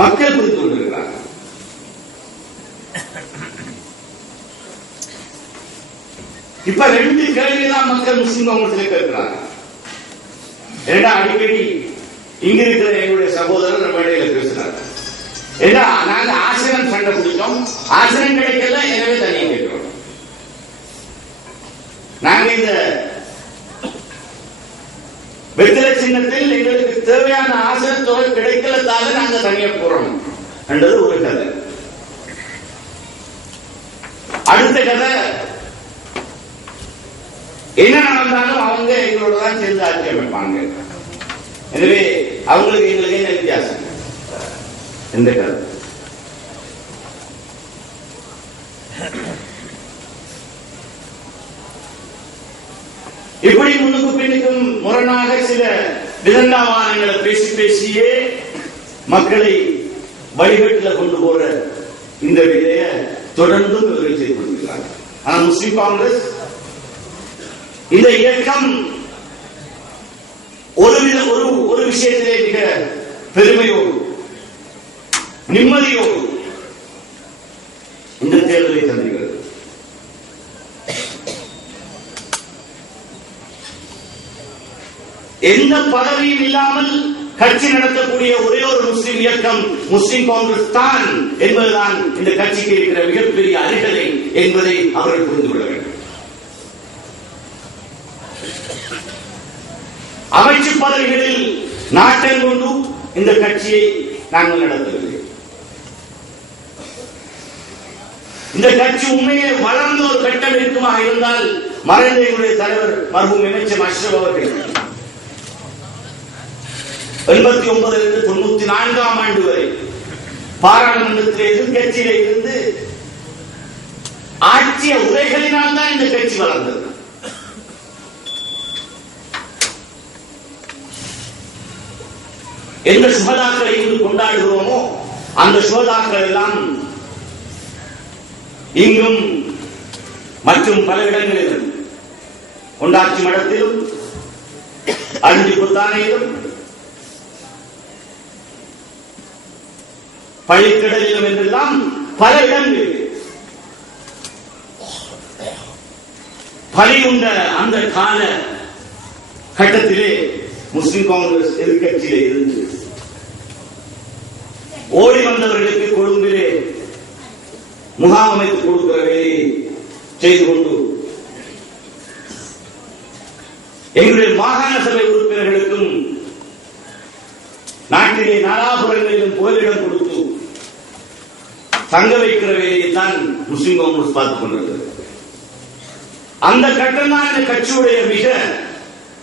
மக்கள் புரிந்து கொண்டிருக்கிறார்கள். இப்ப 2 கேள்விதான் மக்கள் முஸ்லிம் காங்கிரஸில் கேட்கிறார்கள். ஏன்னா அடிக்கடி இங்க இருக்கிற எங்களுடைய சகோதரர் நம்ம இடையில பேசுறாங்க. ஏன்னா நாங்க ஆசிரியர் சண்டை பிடிச்சோம், ஆசிரியர் கிடைக்கல, எனவே தனியாக கேட்கிறோம். நாங்க இந்த வெற்றிலை சின்னத்தில் எங்களுக்கு தேவையான ஆசிரியர் தொகை கிடைக்கலதாக நாங்க தனியாக போறோம் என்றது ஒரு கதை. அடுத்த கதை, என்ன நடந்தாலும் அவங்க எங்களோட தான் சேர்ந்து ஆட்சி அமைப்பாங்க. எனவே அவங்களுக்கு எங்களுக்கு என்ன வித்தியாசம்? எந்த கதை? இப்படி முன்னுக்கு பின்னுக்கும் முரணாக சில விதண்டாவாதங்களை பேசி பேசியே மக்களை வழிகட்டில் கொண்டு போற இந்த விதையை தொடர்ந்தும் இவர்கள் செய்து கொண்டிருக்கிறார்கள். ஆனால் முஸ்லிம் காங்கிரஸ் இந்த இயக்கம் ஒரு விஷயத்திலே மிக பெருமையோடு நிம்மதியோடு இந்த தேர்தலை சந்திக்கிறது. எந்த பதவியும் இல்லாமல் கட்சி நடத்தக்கூடிய ஒரே ஒரு முஸ்லிம் இயக்கம் முஸ்லிம் காங்கிரஸ் தான் என்பதுதான் இந்த கட்சிக்கு இருக்கிற மிகப்பெரிய அருகதை என்பதை அவர்கள் புரிந்து கொள்ள வேண்டும். அமைச்சு பதவிகளில் நாட்டம் கொண்டு இந்த கட்சியை நாங்கள் நடத்தவில்லை. இந்த கட்சி உண்மையை வளர்ந்த ஒரு கட்டம் இருக்குமாக இருந்தால் மறைந்த எங்களுடைய தலைவர் மர்ஹூம் எம்எச்எம் அஷ்ரப் அவர்கள் 89 94 ஆண்டு வரை பாராளுமன்றத்தில் எதிர்கட்சியிலே இருந்து ஆட்சிய உரைகளினால் தான் இந்த கட்சி வளர்ந்தது. எந்த சுகதாக்களை இன்று கொண்டாடுகிறோமோ அந்த சுகதாக்கள் எல்லாம் இங்கும் மற்றும் பல இடங்களிலும் கொண்டாட்சி மடத்திலும் அஞ்சு புத்தானையிலும் பள்ளிக்கடலிலும் என்றெல்லாம் பல இடங்களில் பலியுண்ட அந்த கால கட்டத்திலே முஸ்லிம் காங்கிரஸ் எதிர்கட்சியிலே இருந்து ஓடி வந்தவர்களுக்கு கொழும்பிலே முகாம் அமைத்து கொடுக்கிற வேலையை செய்து கொண்டு எங்களுடைய மாகாண சபை உறுப்பினர்களுக்கும் நாட்டிலே நாலாபுரங்களிலும் புகலிடம் கொடுத்து தங்க வைக்கிற வேலையை தான் முஸ்லிம் காங்கிரஸ் பார்த்துக் கொண்டிருக்கிறது. அந்த கட்டம் தான் இந்த கட்சியுடைய மிக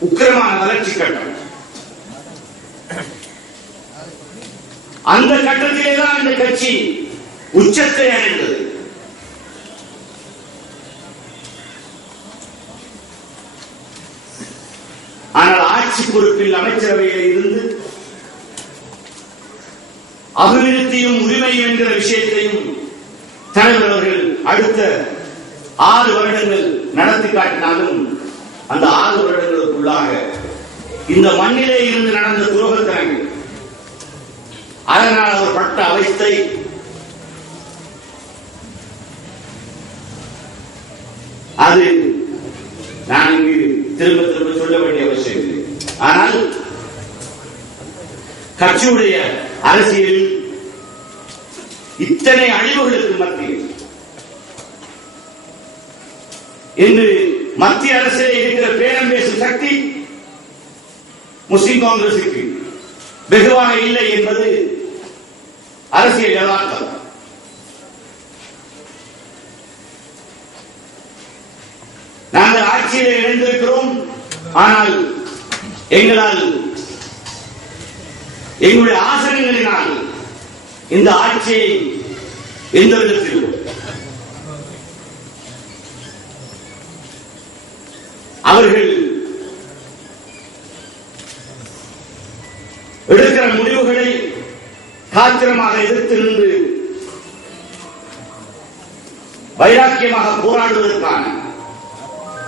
உக்கிரமான வளர்ச்சி கட்டம். அந்த கட்டத்திலே தான் இந்த கட்சி உச்சத்தை அடைந்தது. ஆனால் ஆட்சி பொறுப்பில் அமைச்சரவையில் இருந்து அபிவிருத்தியும் உரிமையும் என்கிற விஷயத்தையும் தலைவர் அவர்கள் அடுத்த 6 வருடங்கள் நடத்தி காட்டினாலும் அந்த 6 வருடங்களுக்குள்ளாக இந்த மண்ணிலே இருந்து நடந்த துரோகத்தனங்கள், அதனால் அவர் பட்ட அவஸ்தை, அது நான் இங்கு திரும்ப திரும்ப சொல்ல வேண்டிய அவசியம் இல்லை. ஆனால் கட்சியுடைய அரசியலில் இத்தனை அழிவுகளுக்கு மத்தியில் இன்று மத்திய அரசில் இருக்கிற பேரம் பேசும் சக்தி முஸ்லிம் காங்கிரசுக்கு வெகுவாக இல்லை என்பது அரசியல் யதார்த்தம். நாங்கள் ஆட்சியிலே இணைந்திருக்கிறோம். ஆனால் எங்களால் எங்களுடைய ஆசனங்களினால் இந்த ஆட்சியை எந்த விதத்தில் அவர்கள் எடுக்கிற முடிவுகளை காத்திரமாக எதிர்த்து நின்று வைராக்கியமாக போராடுவதற்கான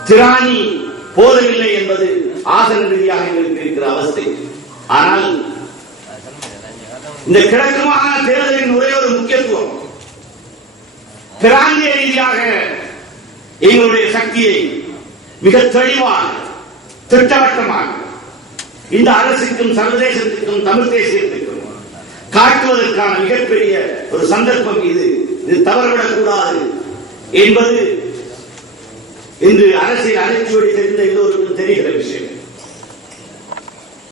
திராணி போதவில்லை என்பது ஆசன ரீதியாக எங்களுக்கு இருக்கிற அவஸ்தை. ஆனால் இந்த கிழக்கு மாகாண தேர்தலின் ஒரே ஒரு முக்கியத்துவம் பிராந்திய ரீதியாக எங்களுடைய சக்தியை மிக தெளிவாக திட்டவட்டமாக இந்த அரசுக்கும் சர்வதேசத்துக்கும் தமிழ் தேசியத்துக்கும் காட்டுவதற்கான மிகப்பெரிய ஒரு சந்தர்ப்பம் இது தவறவிடக்கூடாது என்பது இன்று அரசியல் அனைத்துவடி தெரிந்த எல்லோருக்கும் தெரிகிற விஷயம்.